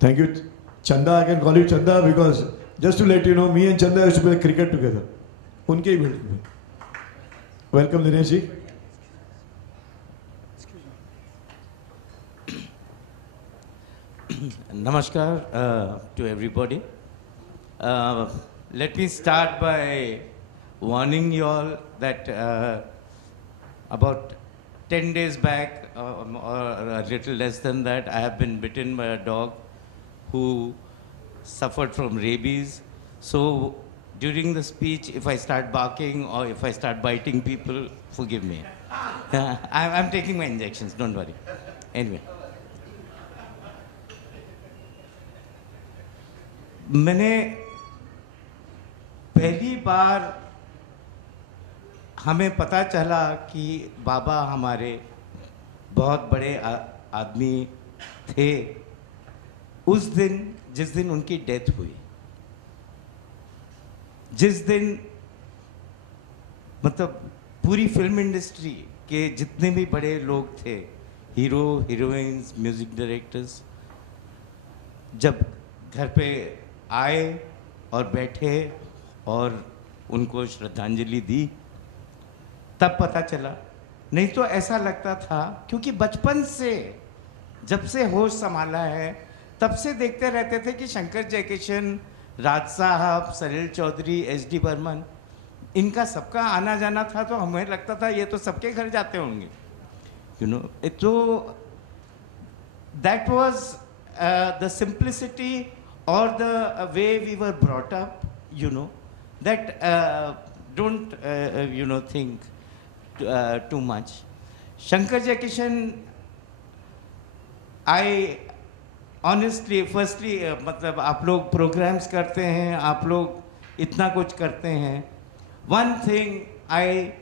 Thank you, Chanda. I can call you Chanda because just to let you know, me and Chanda used to play cricket together. उनके ही building में. Welcome, Dinesh ji. Namaskar to everybody. Let me start by warning you all that about 10 days back, or a little less than that, I have been bitten by a dog who suffered from rabies. So during the speech, if I start barking or if I start biting people, forgive me. I'm taking my injections, don't worry. Anyway. मैंने पहली बार हमें पता चला कि बाबा हमारे बहुत बड़े आदमी थे उस दिन जिस दिन उनकी डेथ हुई, जिस दिन मतलब पूरी फिल्म इंडस्ट्री के जितने भी बड़े लोग थे, हीरो, हीरोइंस, म्यूजिक डायरेक्टर्स, जब घर पे आए और बैठे और उनको श्रद्धांजलि दी, तब पता चला। नहीं तो ऐसा लगता था, क्योंकि बचपन से जब से होश संभाला है तब से देखते रहते थे कि शंकर जयकिशन, राज साहब, सलील चौधरी, एस डी बर्मन, इनका सबका आना जाना था, तो हमें लगता था ये तो सबके घर जाते होंगे, यू नो। तो that was the simplicity or the way we were brought up, you know, that don't, you know, think too much. Shankar Jaikishan, I honestly, firstly, मतलब आप लोग programs करते हैं, आप लोग इतना कुछ करते हैं. One thing I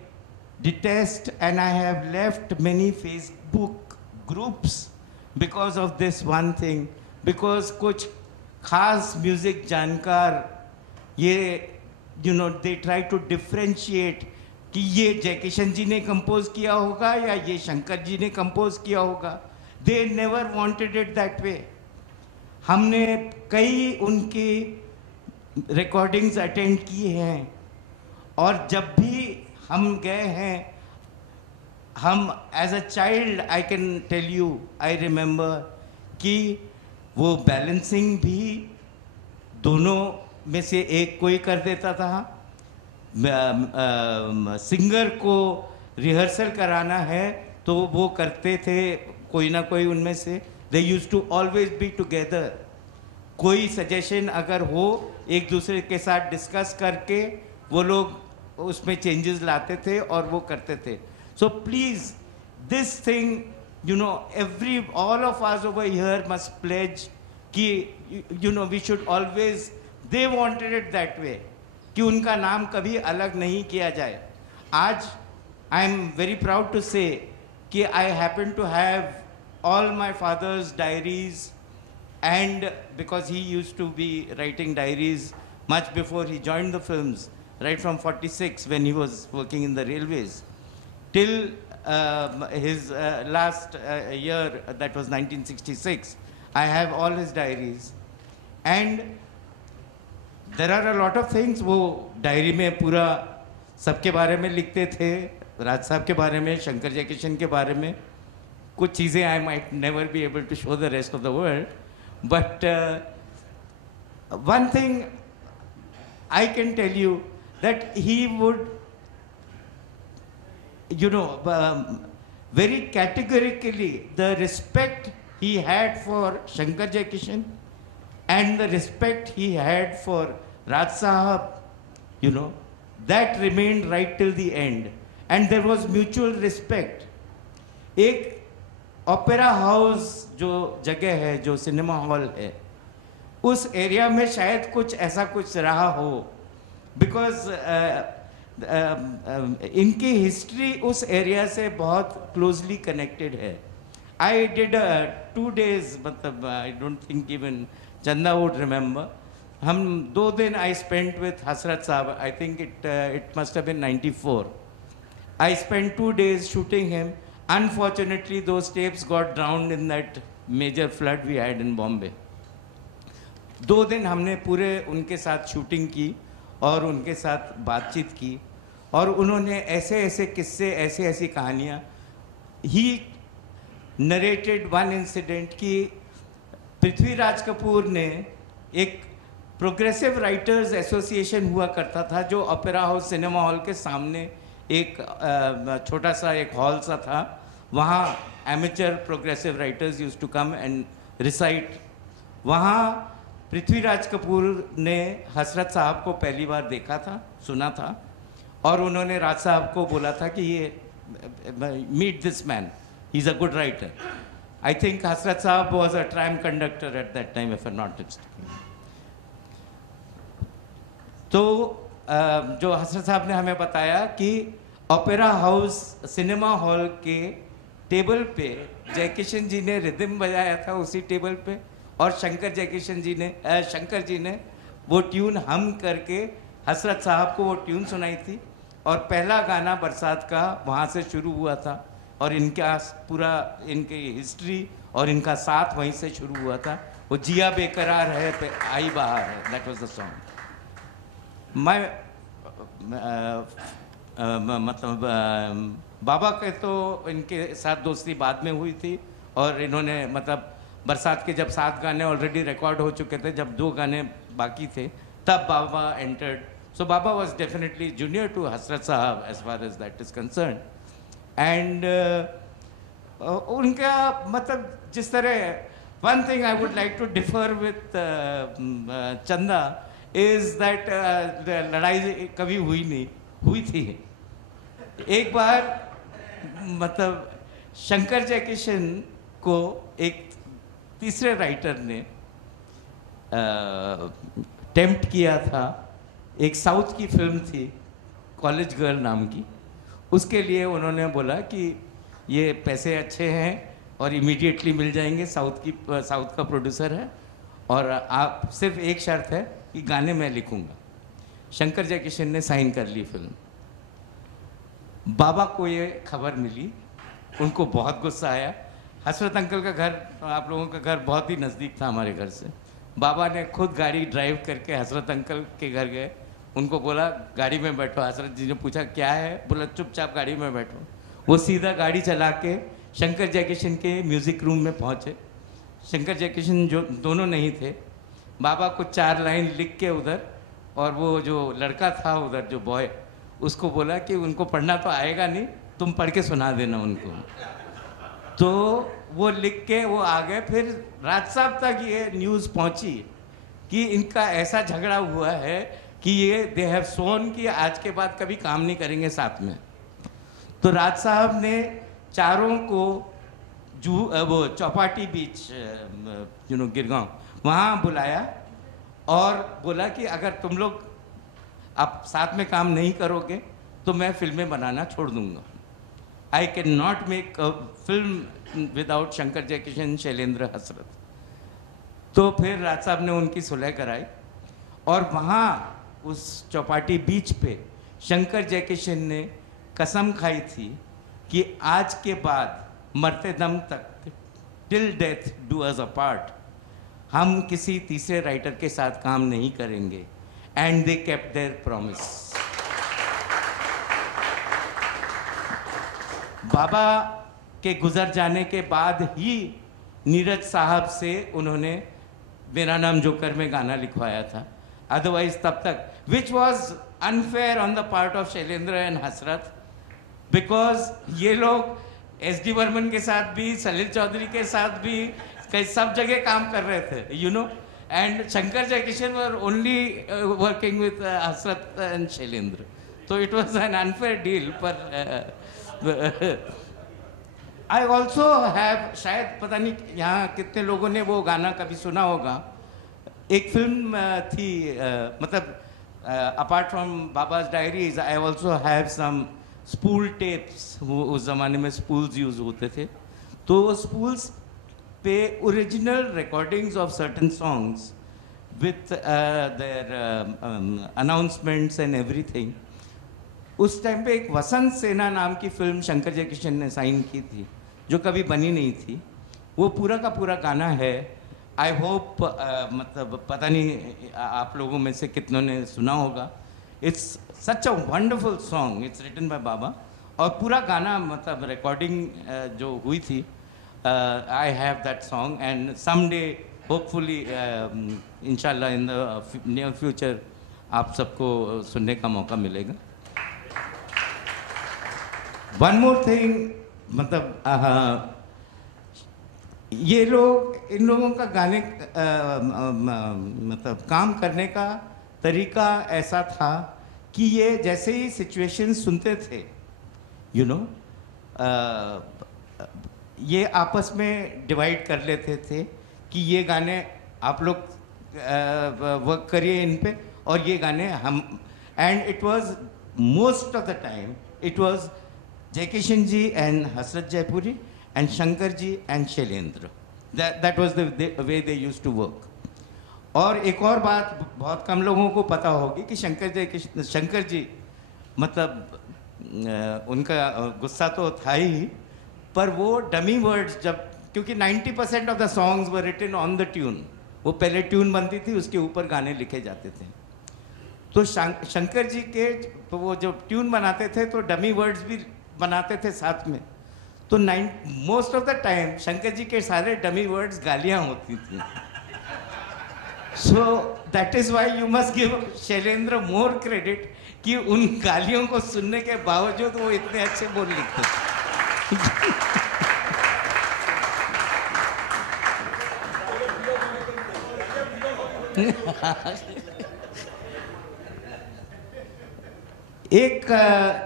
detest, and I have left many Facebook groups because of this one thing, because कुछ खास म्यूजिक जानकार ये you know they try to differentiate कि ये जयकिशन जी ने कंपोज किया होगा या ये शंकर जी ने कंपोज किया होगा. They never wanted it that way. हमने कई उनकी रिकॉर्डिंग्स अटेंड की हैं और जब भी हम गए हैं, हम as a child, I can tell you, I remember कि वो बैलेंसिंग भी दोनों में से एक कोई कर देता था. सिंगर को रिहर्सल कराना है तो वो करते थे कोई ना कोई उनमें से. They used to always be together. कोई सजेशन अगर हो, एक दूसरे के साथ डिस्कस करके वो लोग उसमें चेंजेस लाते थे और वो करते थे. So please, this thing, you know, all of us over here must pledge कि you know we should always, they wanted it that way, कि उनका नाम कभी अलग नहीं किया जाए. आज I am very proud to say कि I happen to have all my father's diaries, and because he used to be writing diaries much before he joined the films, right from 46 when he was working in the railways till his last year, that was 1966. I have all his diaries, and there are a lot of things. वो diary में पूरा सबके बारे में लिखते थे, राज साहब के बारे में, शंकर जयकिशन के बारे में. कुछ चीज़ें I might never be able to show the rest of the world, but one thing I can tell you that he would, you know, very categorically, the respect he had for Shankar Jaikishan and the respect he had for Raj Sahab, you know, that remained right till the end. And there was mutual respect. एक opera house जो जगह है, जो cinema hall है, उस area में शायद कुछ ऐसा कुछ रहा हो, बिकॉज इनकी हिस्ट्री उस एरिया से बहुत क्लोजली कनेक्टेड है. आई डिड 2 days, मतलब I don't think even Chanda would remember. हम 2 दिन I spent with Hasrat sahab. I think it must have been 94. I spent 2 days shooting him. Unfortunately, those tapes got drowned in that major flood we had in Bombay. 2 दिन हमने पूरे उनके साथ shooting की और उनके साथ बातचीत की, और उन्होंने ऐसे ऐसे किस्से, ऐसी ऐसी कहानियाँ, ही नरेटेड वन इंसिडेंट कि पृथ्वीराज कपूर ने एक प्रोग्रेसिव राइटर्स एसोसिएशन हुआ करता था जो ओपेरा हाउस सिनेमा हॉल के सामने एक छोटा सा एक हॉल सा था, वहाँ amateur progressive writers used to come and recite. वहाँ पृथ्वीराज कपूर ने हसरत साहब को पहली बार देखा था, सुना था, और उन्होंने राज साहब को बोला था कि ये meet this man, he is a good writer. I think Hasrat sahab was a tram conductor at that time, if I not mistaken. तो जो हसरत साहब ने हमें बताया कि ओपेरा हाउस सिनेमा हॉल के टेबल पे जयकिशन जी ने रिदम बजाया था उसी टेबल पे, और शंकर जी ने वो ट्यून हम करके हसरत साहब को वो ट्यून सुनाई थी, और पहला गाना बरसात का वहाँ से शुरू हुआ था, और इनका पूरा इनकी हिस्ट्री और इनका साथ वहीं से शुरू हुआ था। वो जिया बेकरार है पे आई बहार है, दैट वाज द सॉन्ग। मैं मतलब बाबा के तो इनके साथ दोस्ती बाद में हुई थी, और इन्होंने मतलब बरसात के जब 7 गाने ऑलरेडी रिकॉर्ड हो चुके थे, जब 2 गाने बाकी थे, तब बाबा एंटर्ड। सो बाबा was definitely junior to Hasrat साहब as far as that is concern. And उनका मतलब जिस तरह one thing I would like to differ with Chanda is that लड़ाई कभी हुई नहीं, हुई थी एक बार। मतलब शंकर जयकिशन को एक तीसरे राइटर ने टेम्प्ट किया था। एक साउथ की फिल्म थी कॉलेज गर्ल नाम की, उसके लिए उन्होंने बोला कि ये पैसे अच्छे हैं और इमीडिएटली मिल जाएंगे, साउथ का प्रोड्यूसर है, और आप सिर्फ एक शर्त है कि गाने मैं लिखूंगा। शंकर जयकिशन ने साइन कर ली फिल्म। बाबा को ये खबर मिली, उनको बहुत गुस्सा आया। हसरत अंकल का घर, आप लोगों का घर बहुत ही नज़दीक था हमारे घर से। बाबा ने खुद गाड़ी ड्राइव करके हसरत अंकल के घर गए, उनको बोला गाड़ी में बैठो। हसरत जी ने पूछा क्या है, बोला चुपचाप गाड़ी में बैठो। वो सीधा गाड़ी चला के शंकर जयकिशन के म्यूज़िक रूम में पहुँचे। शंकर जयकिशन जो दोनों नहीं थे, बाबा को 4 लाइन लिख के उधर, और वो जो लड़का था उधर जो बॉय, उसको बोला कि उनको पढ़ना तो आएगा नहीं, तुम पढ़ के सुना देना उनको। तो वो लिख के वो आ गए। फिर राज साहब तक ये न्यूज़ पहुंची कि इनका ऐसा झगड़ा हुआ है कि ये दे हैव सोन कि आज के बाद कभी काम नहीं करेंगे साथ में। तो राज साहब ने चारों को वो चौपाटी बीच गिरगांव वहाँ बुलाया और बोला कि अगर तुम लोग आप साथ में काम नहीं करोगे तो मैं फिल्में बनाना छोड़ दूंगा। I can not make a film without Shankar Jaikishan, Shailendra, हसरत। तो फिर राज साहब ने उनकी सुलह कराई, और वहाँ उस चौपाटी बीच पे शंकर जयकिशन ने कसम खाई थी कि आज के बाद मरते दम तक, till death do us apart, हम किसी तीसरे राइटर के साथ काम नहीं करेंगे। And they kept their promise. बाबा के गुजर जाने के बाद ही नीरज साहब से उन्होंने मेरा नाम जोकर में गाना लिखवाया था। अदरवाइज तब तक, which was unfair on the part of Shailendra and Hasrat, because ये लोग SD बर्मन के साथ भी, सलील चौधरी के साथ भी, कई सब जगह काम कर रहे थे, you know, and Shankar Jaikishan were only working with Hasrat and Shailendra. तो it was an unfair deal. पर आई ऑल्सो हैव, शायद पता नहीं यहाँ कितने लोगों ने वो गाना कभी सुना होगा। एक फिल्म थी, मतलब apart from Baba's diaries, I also have some spool tapes. वो उस ज़माने में स्पूल्स यूज़ होते थे, तो वो स्पूल्स पे original recordings of certain songs with their announcements and everything. उस टाइम पे एक वसंत सेना नाम की फिल्म शंकर जयकिशन ने साइन की थी, जो कभी बनी नहीं थी। वो पूरा का पूरा गाना है आई होप मतलब पता नहीं आप लोगों में से कितनों ने सुना होगा. It's such a wonderful song. It's written by बाबा. और पूरा गाना मतलब रिकॉर्डिंग जो हुई थी, I have that song and someday hopefully इंशाल्लाह इन द नियर फ्यूचर आप सबको सुनने का मौका मिलेगा. वन मोर थिंग, मतलब ये लोग, इन लोगों का गाने मतलब काम करने का तरीका ऐसा था कि ये जैसे ही सिचुएशन सुनते थे, यू नो, ये आपस में डिवाइड कर लेते थे कि ये गाने आप लोग वर्क करिए इन पे और ये गाने हम. And it was most of the time it was Jaikishan ji and Hasrat Jaipuri and Shankar ji and Shailendra. That was the way they used to work. और एक और बात बहुत कम लोगों को पता होगी कि शंकर जी मतलब उनका गुस्सा तो था ही, पर वो डमी वर्ड्स जब, क्योंकि 90% of the songs were written on the tune, वो पहले ट्यून बनती थी उसके ऊपर गाने लिखे जाते थे. तो शंकर जी के वो जो ट्यून बनाते थे तो डमी वर्ड्स भी बनाते थे साथ में. तो most of the time Shankar ji के सारे डमी वर्ड्स गालियां होती थी. So that is why you must give Shailendra more credit कि उन गालियों को सुनने के बावजूद वो इतने अच्छे बोल लिखते थे. एक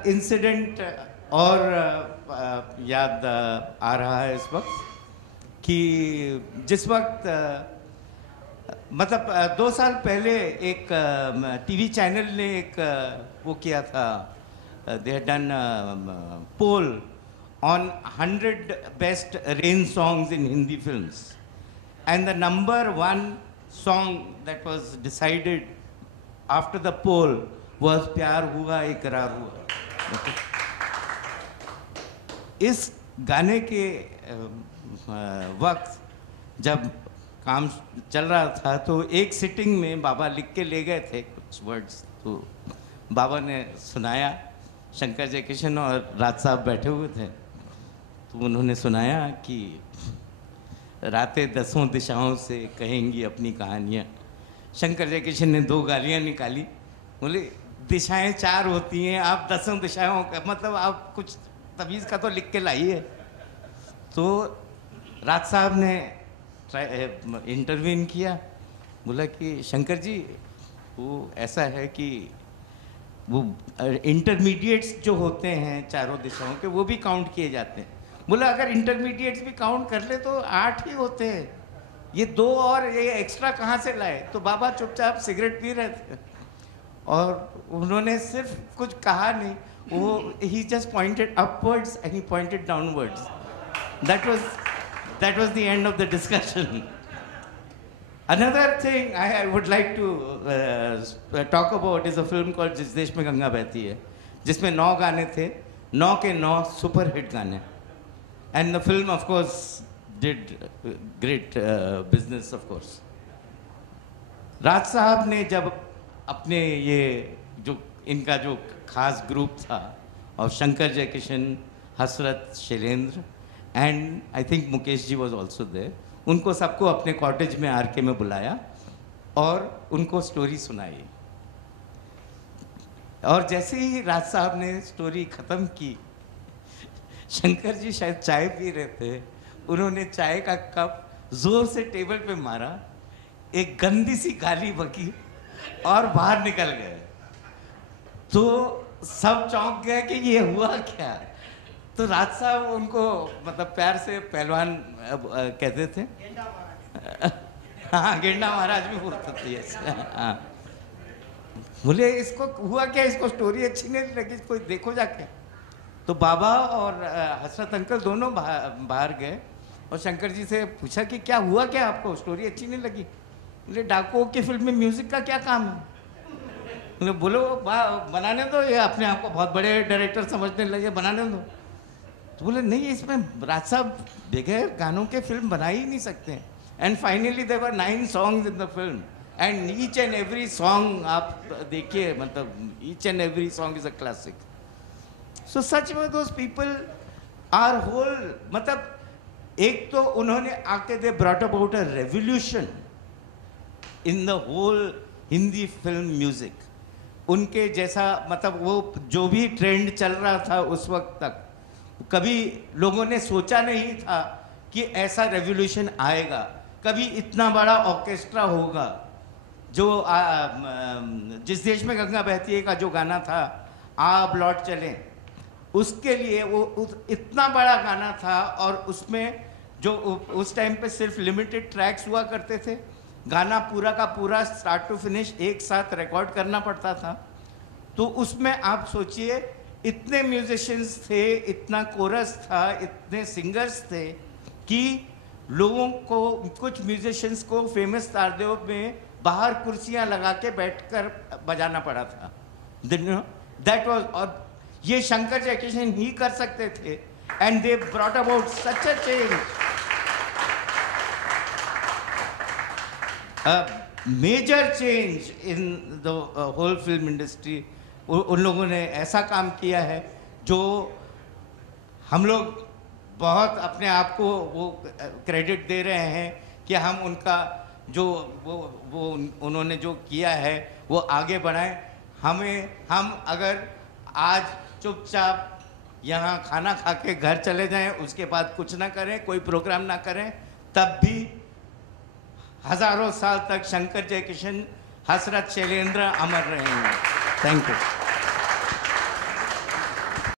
इंसिडेंट और याद आ रहा है इस वक्त कि जिस वक्त मतलब 2 साल पहले एक टीवी चैनल ने एक वो किया था, they had done poll on 100 best rain songs in Hindi films and the number 1 song that was decided after the poll was प्यार हुआ इकरार हुआ. इस गाने के वक्त जब काम चल रहा था तो एक सिटिंग में बाबा लिख के ले गए थे कुछ वर्ड्स, तो बाबा ने सुनाया. शंकर जयकिशन और राज साहब बैठे हुए थे, तो उन्होंने सुनाया कि रातें 10 दिशाओं से कहेंगी अपनी कहानियाँ. शंकर जयकिशन ने 2 गालियाँ निकाली, बोले दिशाएं 4 होती हैं, आप 10 दिशाओं का मतलब आप कुछ तमीज़ का तो लिख के लाइए. तो राज साहब ने इंटरवीन किया, बोला कि शंकर जी वो ऐसा है कि वो इंटरमीडिएट्स जो होते हैं चारों दिशाओं के वो भी काउंट किए जाते हैं. बोला अगर इंटरमीडिएट्स भी काउंट कर ले तो 8 ही होते हैं, ये 2 और ये एक्स्ट्रा कहाँ से लाए. तो बाबा चुपचाप सिगरेट पी रहे थे और उन्होंने सिर्फ कुछ कहा नहीं, वो he just pointed upwards and he pointed downwards. That was the end of the discussion. Another thing I would like to talk about is a film called जिस देश में गंगा बहती है, जिसमें 9 गाने थे, 9 के 9 सुपर हिट गाने. And the film of course did great business of course. राज साहब ने जब अपने ये जो इनका जो खास ग्रुप था और Shankar Jaikishan, Hasrat, Shailendra and I think Mukesh ji was also there, उनको सबको अपने कॉटेज में आरके में बुलाया और उनको स्टोरी सुनाई. और जैसे ही राज साहब ने स्टोरी ख़त्म की, शंकर जी शायद चाय पी रहे थे, उन्होंने चाय का कप जोर से टेबल पे मारा, एक गंदी सी गाली बकी और बाहर निकल गए. तो सब चौंक गए कि ये हुआ क्या. तो राज साहब उनको मतलब प्यार से पहलवान कहते थे. हाँ, गेंडा महाराज भी बोलते थे. हाँ, बोले इसको हुआ क्या, इसको स्टोरी अच्छी नहीं लगी, कोई देखो जाके. तो बाबा और हसरत अंकल दोनों बाहर गए और शंकर जी से पूछा कि क्या हुआ, क्या आपको स्टोरी अच्छी नहीं लगी. बोले डाकुओं की फिल्म में म्यूजिक का क्या काम है. बोलो बनाने दो, ये अपने आप को बहुत बड़े डायरेक्टर समझने लगे, बनाने दो. तो बोले नहीं, इसमें राज साहब बगैर गानों के फिल्म बना ही नहीं सकते. And finally there were 9 songs in the film. And each and every song, आप देखिए, मतलब each and every song is a classic. So such were those people. Our whole, मतलब एक तो उन्होंने आके they brought about a revolution in the whole Hindi film music. उनके जैसा, मतलब वो जो भी ट्रेंड चल रहा था उस वक्त तक, कभी लोगों ने सोचा नहीं था कि ऐसा रेवोल्यूशन आएगा, कभी इतना बड़ा ऑर्केस्ट्रा होगा. जो जिस देश में गंगा बहती है का जो गाना था, आप लौट चलें, उसके लिए वो इतना बड़ा गाना था. और उसमें जो उस टाइम पे सिर्फ लिमिटेड ट्रैक्स हुआ करते थे, गाना पूरा का पूरा स्टार्ट टू फिनिश एक साथ रिकॉर्ड करना पड़ता था. तो उसमें आप सोचिए, इतने म्यूजिशियंस थे, इतना कोरस था, इतने सिंगर्स थे कि लोगों को, कुछ म्यूजिशियंस को फेमस तारदेव में बाहर कुर्सियां लगा के बैठकर बजाना पड़ा था. दैट वाज, और ये शंकर जयकिशन ही कर सकते थे. And they brought about such a change, major change in the whole film industry. उन लोगों ने ऐसा काम किया है जो हम लोग बहुत अपने आप को वो क्रेडिट दे रहे हैं कि हम उनका जो वो उन्होंने जो किया है वो आगे बढ़ाएं. हम अगर आज चुपचाप यहाँ खाना खा के घर चले जाएं, उसके बाद कुछ ना करें, कोई प्रोग्राम ना करें, तब भी हजारों साल तक शंकर जयकिशन, हसरत शैलेंद्र अमर रहेंगे. Thank you.